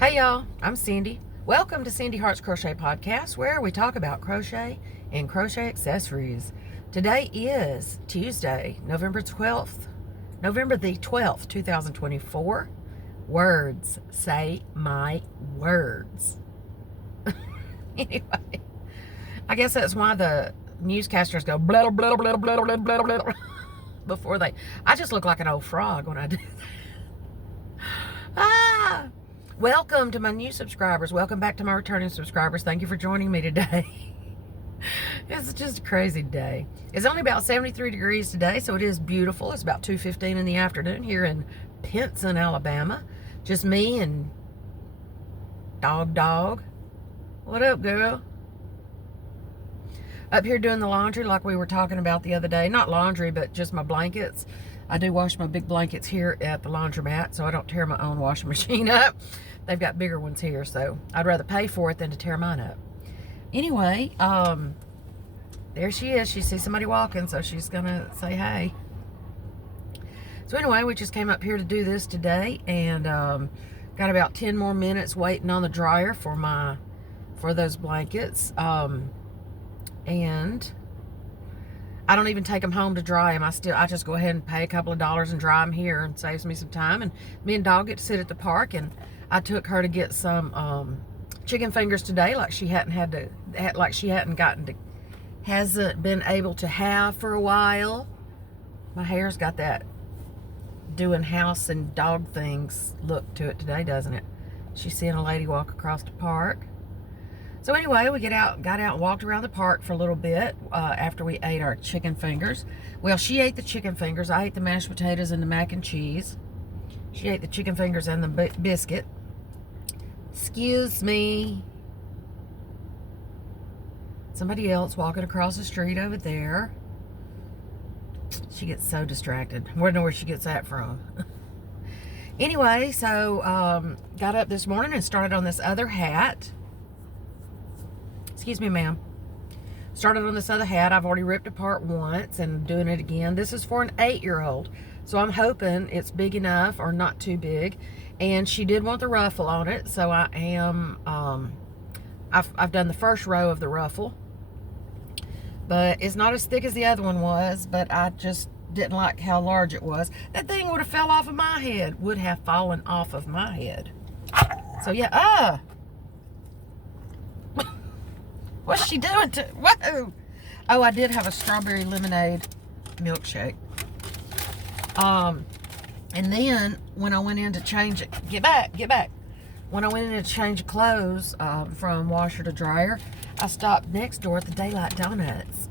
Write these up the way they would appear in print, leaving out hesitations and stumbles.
Hey y'all, I'm Cindy. Welcome to Cindy Hart's Crochet Podcast, where we talk about crochet and crochet accessories. Today is Tuesday, November the 12th, 2024. Words. Say my words. Anyway, I guess that's why the newscasters go blah, blah, blah, blah, blah, blah, blah, blah, before they... I just look like an old frog when I do that. Welcome to my new subscribers. Welcome back to my returning subscribers. Thank you for joining me today. It's just a crazy day. It's only about 73 degrees today, so it is beautiful. It's about 2:15 in the afternoon here in Pinson, Alabama. Just me and Dawg. What up, girl? Up here doing the laundry like we were talking about the other day. Not laundry, but just my blankets. I do wash my big blankets here at the laundromat, so I don't tear my own washing machine up. They've got bigger ones here, so I'd rather pay for it than to tear mine up. Anyway, there she is. She sees somebody walking, so she's gonna say hey. So anyway, we just came up here to do this today, and got about 10 more minutes waiting on the dryer for those blankets. And I don't even take them home to dry them. I just go ahead and pay a couple of dollars and dry them here, and saves me some time. And me and Dawg get to sit at the park, and I took her to get some chicken fingers today, like she hasn't been able to have for a while. My hair's got that doing house and dog things look to it today, doesn't it? She's seeing a lady walk across the park. So anyway, we got out and walked around the park for a little bit after we ate our chicken fingers. Well, she ate the chicken fingers. I ate the mashed potatoes and the mac and cheese. She ate the chicken fingers and the biscuit. Excuse me. Somebody else walking across the street over there. She gets so distracted. I wonder where she gets that from. Anyway, so got up this morning and started on this other hat. Excuse me, ma'am. Started on this other hat. I've already ripped apart once and doing it again. This is for an 8-year-old. So I'm hoping it's big enough or not too big. And she did want the ruffle on it. So I am, I've done the first row of the ruffle. But it's not as thick as the other one was. But I just didn't like how large it was. That thing would have fell off of my head. Would have fallen off of my head. So yeah, What's she doing to... Whoa! Oh, I did have a strawberry lemonade milkshake. And then when I went in to change it... Get back. When I went in to change clothes from washer to dryer, I stopped next door at the Daylight Donuts.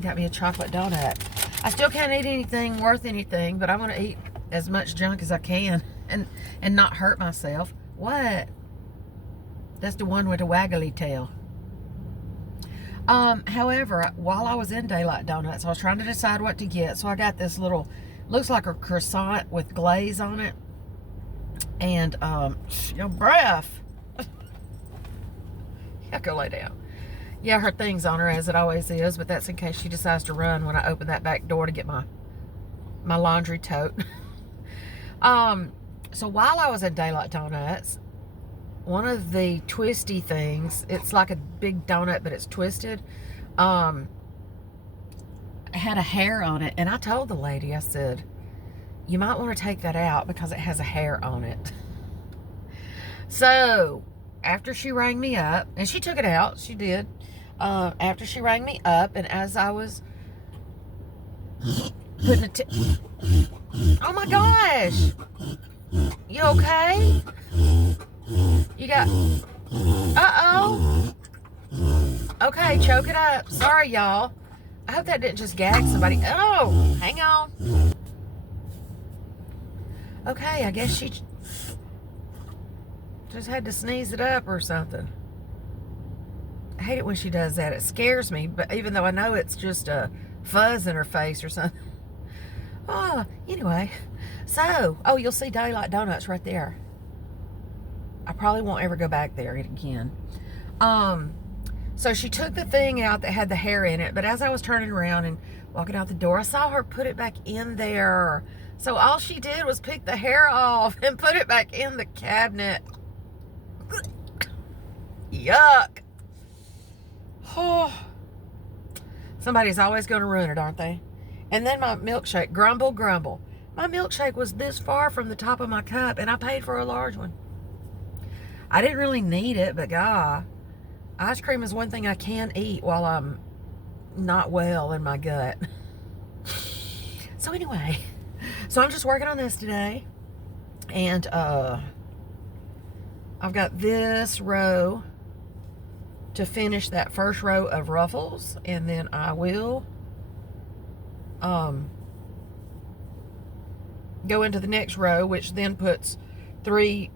Got me a chocolate donut. I still can't eat anything worth anything, but I'm going to eat as much junk as I can and not hurt myself. What? That's the one with the waggly tail. However, while I was in Daylight Donuts, I was trying to decide what to get. So I got this little, looks like a croissant with glaze on it. And, your breath. Yeah, go lay down. Yeah, her thing's on her as it always is, but that's in case she decides to run when I open that back door to get my laundry tote. So while I was in Daylight Donuts, one of the twisty things, it's like a big donut, but it's twisted, had a hair on it. And I told the lady, I said, you might want to take that out because it has a hair on it. So after she rang me up, and she took it out, she did. After she rang me up, and as I was putting it... Oh my gosh! You okay? You got... Uh-oh. Okay, choke it up. Sorry, y'all. I hope that didn't just gag somebody. Oh, hang on. Okay, I guess she just had to sneeze it up or something. I hate it when she does that. It scares me, but even though I know it's just a fuzz in her face or something. Oh, anyway. So, oh, you'll see Daylight Donuts right there. I probably won't ever go back there again. So she took the thing out that had the hair in it, but as I was turning around and walking out the door, I saw her put it back in there. So all she did was pick the hair off and put it back in the cabinet. Yuck. Oh. Somebody's always going to ruin it, aren't they? And then my milkshake, grumble, grumble. My milkshake was this far from the top of my cup, and I paid for a large one. I didn't really need it, but God, ice cream is one thing I can eat while I'm not well in my gut. So anyway, so I'm just working on this today. And I've got this row to finish that first row of ruffles, and then I will go into the next row, which then puts 3.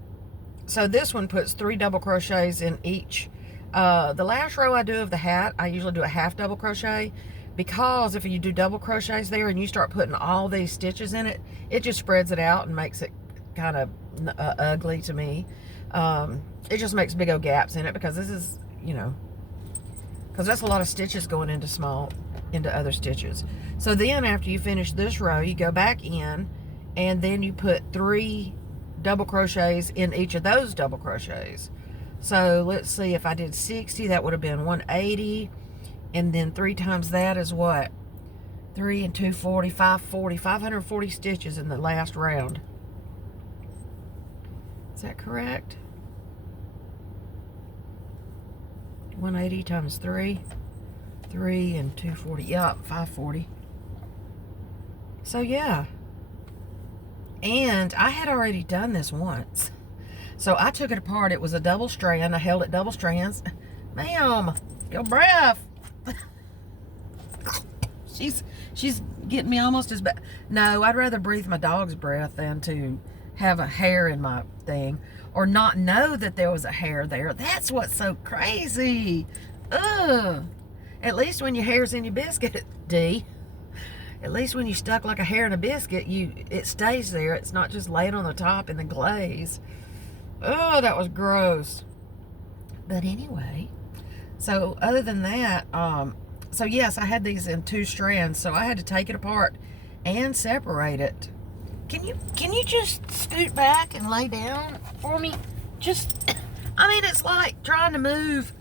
So this one puts 3 double crochets in each. The last row I do of the hat, I usually do a half double crochet, because if you do double crochets there and you start putting all these stitches in it, it just spreads it out and makes it kind of ugly to me. It just makes big old gaps in it, because this is, you know, because that's a lot of stitches going into other stitches. So then after you finish this row, you go back in, and then you put 3 double crochets in each of those double crochets. So let's see, if I did 60, that would have been 180, and then 3 times that is what? 3 and 2, 40, 540, 540 stitches in the last round. Is that correct? 180 times 3 and 240, yeah, 540. So yeah, and I had already done this once. So I took it apart. It was a double strand. I held it double strands. Ma'am, your breath. She's getting me almost as bad. No, I'd rather breathe my dog's breath than to have a hair in my thing, or not know that there was a hair there. That's what's so crazy. Ugh. At least when your hair's in your biscuit, D. At least when you stuck like a hair in a biscuit, it stays there. It's not just laying on the top in the glaze. Oh, that was gross. But anyway, so other than that, so yes, I had these in 2 strands, so I had to take it apart and separate it. Can you just scoot back and lay down for me? Just, I mean, it's like trying to move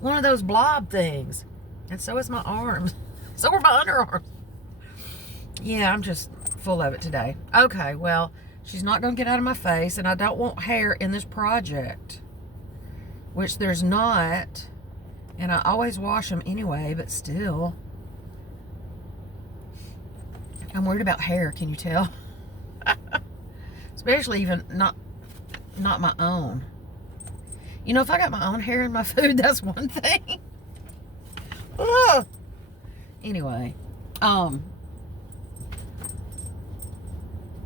one of those blob things. And so is my arms. So are my underarms. Yeah, I'm just full of it today. Okay, well, she's not going to get out of my face, and I don't want hair in this project, which there's not, and I always wash them anyway, but still. I'm worried about hair, can you tell? Especially even not my own. You know, if I got my own hair in my food, that's one thing. Ugh. Anyway,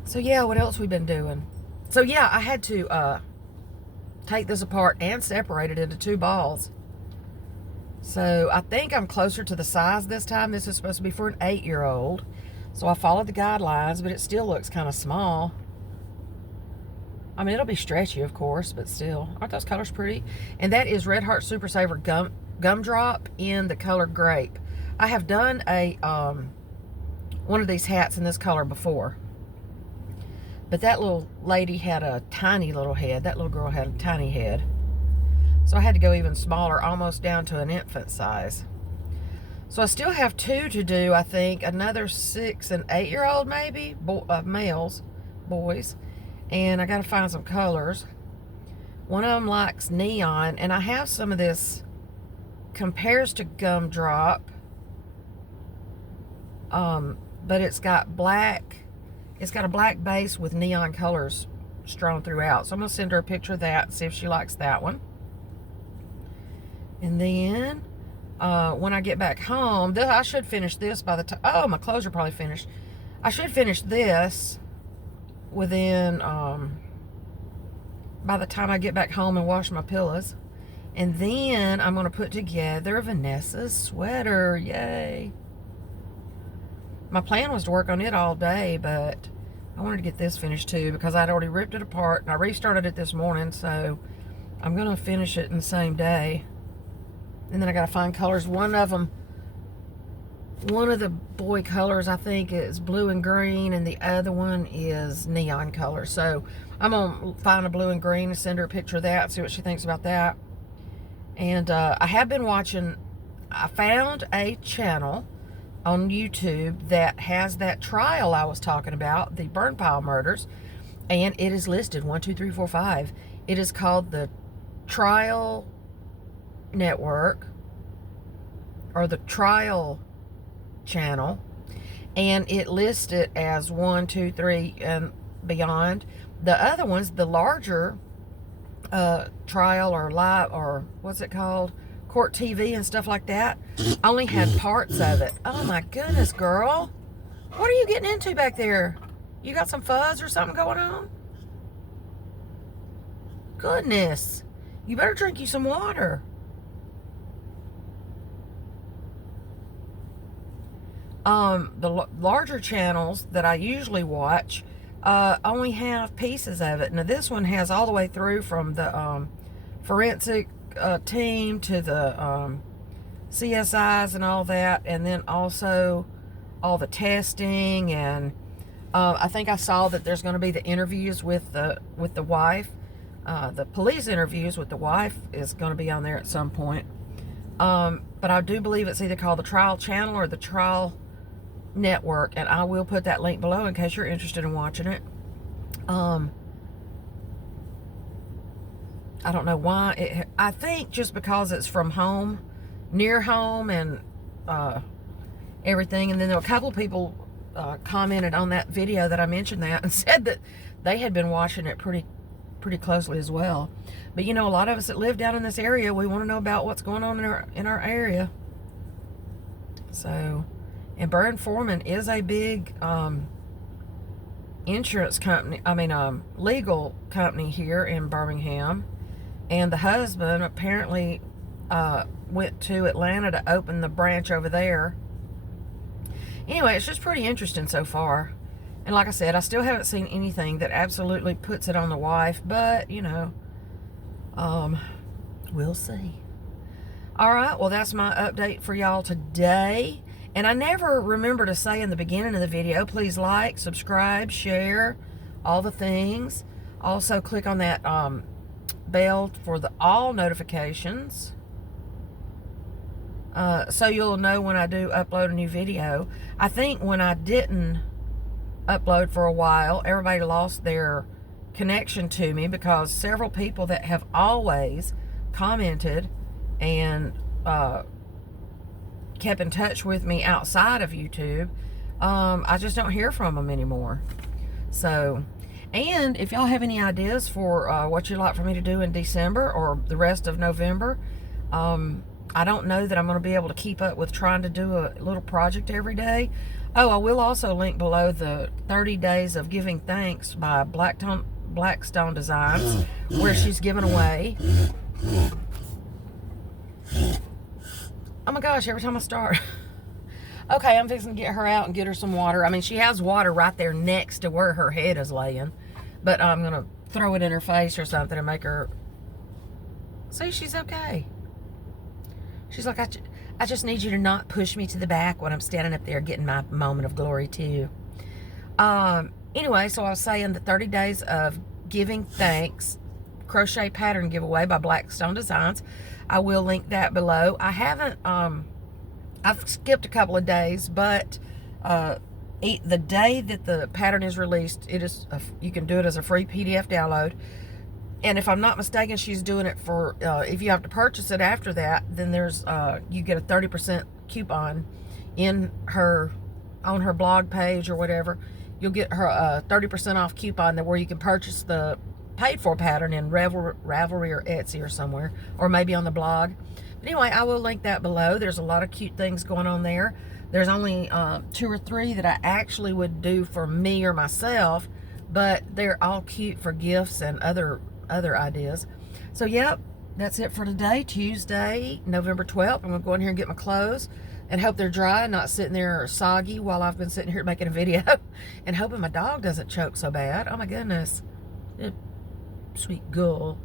so yeah, what else we've been doing? So yeah, I had to take this apart and separate it into 2 balls. So I think I'm closer to the size this time. This is supposed to be for an 8-year-old. So I followed the guidelines, but it still looks kind of small. I mean, it'll be stretchy, of course, but still. Aren't those colors pretty? And that is Red Heart Super Saver Gumdrop in the color Grape. I have done a one of these hats in this color before. But that little lady had a tiny little head. That little girl had a tiny head. So I had to go even smaller, almost down to an infant size. So I still have 2 to do, I think. Another 6 and 8-year-old maybe, males, boys. And I got to find some colors. One of them likes neon, and I have some of this compares to Gumdrop. But it's got black. It's got a black base with neon colors strewn throughout. So I'm going to send her a picture of that and see if she likes that one. And then when I get back home, I should finish this by the time... Oh, my clothes are probably finished. I should finish this within... by the time I get back home and wash my pillows. And then I'm going to put together Vanessa's sweater. Yay. My plan was to work on it all day, but I wanted to get this finished too because I'd already ripped it apart and I restarted it this morning, so I'm going to finish it in the same day. And then I got to find colors. One of them one of the boy colors, I think, is blue and green, and the other one is neon color. So I'm gonna find a blue and green and send her a picture of that, see what she thinks about that. And I have been watching, I found a channel on YouTube that has that trial I was talking about, the burn pile murders, and it is listed 1, 2, 3, 4, 5. It is called the Trial Network, or the Trial Channel, and it lists it as 1, 2, 3 and beyond. The other ones, the larger trial or live, or what's it called, court TV and stuff like that, only had parts of it. Oh my goodness, girl, what are you getting into back there? You got some fuzz or something going on? Goodness, you better drink you some water. The larger channels that I usually watch only have pieces of it. Now this one has all the way through, from the forensic team to the CSIs and all that, and then also all the testing, and I think I saw that there's going to be the interviews with the wife. The police interviews with the wife is going to be on there at some point. But I do believe it's either called the Trial Channel or the Trial Network, and I will put that link below in case you're interested in watching it. I don't know why. I think just because it's from home, near home, and everything. And then there were a couple of people commented on that video that I mentioned that, and said that they had been watching it pretty closely as well. But you know, a lot of us that live down in this area, we want to know about what's going on in our area. So, and Burn Foreman is a big insurance company, legal company here in Birmingham. And the husband apparently went to Atlanta to open the branch over there. Anyway, it's just pretty interesting so far. And like I said, I still haven't seen anything that absolutely puts it on the wife, but you know, we'll see. All right, well, that's my update for y'all today. And I never remember to say in the beginning of the video, please like, subscribe, share, all the things. Also, click on that bell for the all notifications, so you'll know when I do upload a new video. I think when I didn't upload for a while, everybody lost their connection to me, because several people that have always commented and kept in touch with me outside of YouTube, I just don't hear from them anymore. So, and if y'all have any ideas for what you'd like for me to do in December or the rest of November, I don't know that I'm going to be able to keep up with trying to do a little project every day. Oh, I will also link below the 30 Days of Giving Thanks by Blackstone Designs, where she's giving away. Oh my gosh, every time I start. Okay, I'm fixing to get her out and get her some water. I mean, she has water right there next to where her head is laying, but I'm going to throw it in her face or something and make her see she's okay. She's like, I just need you to not push me to the back when I'm standing up there getting my moment of glory too. Anyway, so I was saying the 30 Days of Giving Thanks crochet pattern giveaway by Blackstone Designs. I will link that below. I haven't, I've skipped a couple of days, but the day that the pattern is released, it is you can do it as a free PDF download. And if I'm not mistaken, she's doing it for, if you have to purchase it after that, then there's, you get a 30% coupon in her, on her blog page or whatever. You'll get her 30% off coupon where you can purchase the paid for pattern in Ravelry or Etsy or somewhere, or maybe on the blog. But anyway, I will link that below. There's a lot of cute things going on there. There's only 2 or 3 that I actually would do for me or myself, but they're all cute for gifts and other ideas. So yep, that's it for today, Tuesday, November 12th. I'm gonna go in here and get my clothes and hope they're dry and not sitting there soggy while I've been sitting here making a video, and hoping my dog doesn't choke so bad. Oh my goodness, sweet girl.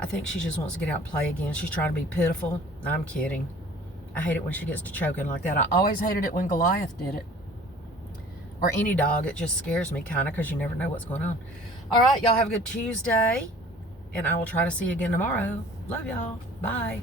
I think she just wants to get out and play again. She's trying to be pitiful. No, I'm kidding. I hate it when she gets to choking like that. I always hated it when Goliath did it. Or any dog. It just scares me kind of because you never know what's going on. All right, y'all have a good Tuesday. And I will try to see you again tomorrow. Love y'all. Bye.